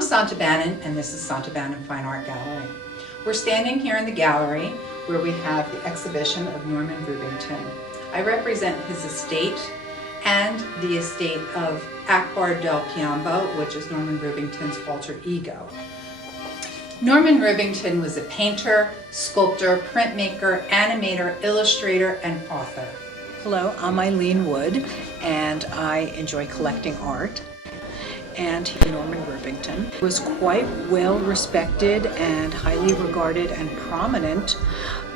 I'm Santa Bannon, and this is Santa Bannon Fine Art Gallery. We're standing here in the gallery where we have the exhibition of Norman Rubington. I represent his estate and the estate of Akbar del Piombo, which is Norman Rubington's alter ego. Norman Rubington was a painter, sculptor, printmaker, animator, illustrator, and author. Hello, I'm Eileen Wood, and I enjoy collecting art. And Norman Rubington was quite well respected and highly regarded and prominent,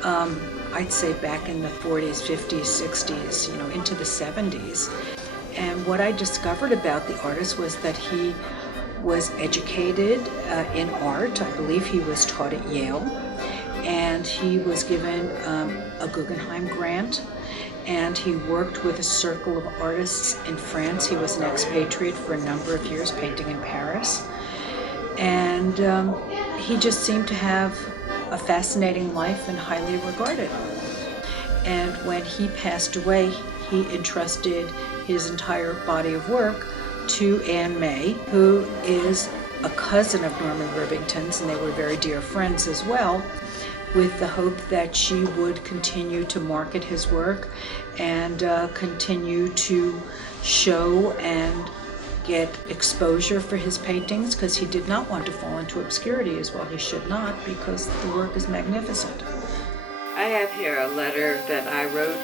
I'd say back in the 40s, 50s, 60s, into the 70s. And what I discovered about the artist was that he was educated in art. I believe he was taught at Yale, and he was given a Guggenheim grant, and he worked with a circle of artists in France. He was an expatriate for a number of years, painting in Paris. And he just seemed to have a fascinating life and highly regarded. And when he passed away, he entrusted his entire body of work to Anne May, who is a cousin of Norman Rubington's, and they were very dear friends as well, with the hope that she would continue to market his work and continue to show and get exposure for his paintings, because he did not want to fall into obscurity, as well he should not, because the work is magnificent. I have here a letter that I wrote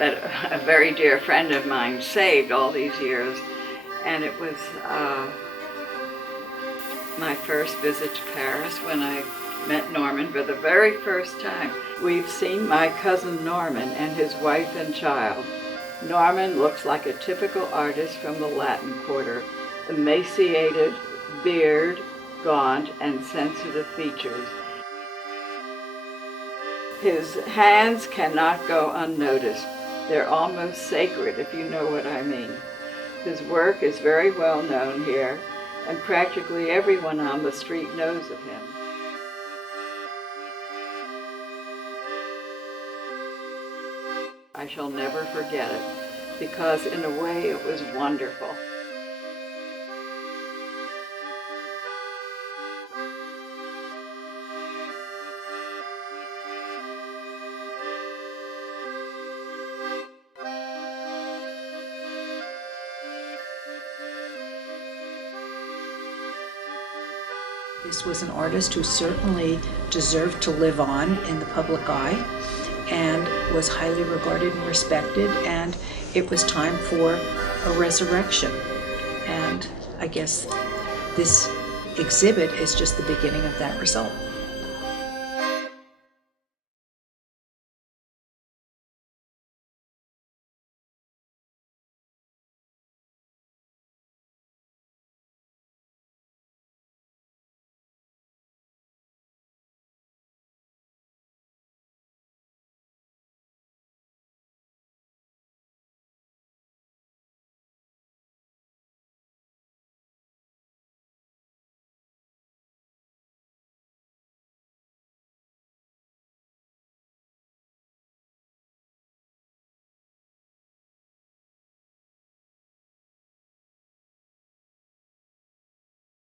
that a very dear friend of mine saved all these years, and it was my first visit to Paris when I met Norman for the very first time. We've seen my cousin Norman and his wife and child. Norman looks like a typical artist from the Latin Quarter, emaciated, beard, gaunt, and sensitive features. His hands cannot go unnoticed. They're almost sacred, if you know what I mean. His work is very well known here, and practically everyone on the street knows of him. I shall never forget it, because in a way it was wonderful. This was an artist who certainly deserved to live on in the public eye, and was highly regarded and respected, and it was time for a resurrection. And I guess this exhibit is just the beginning of that result.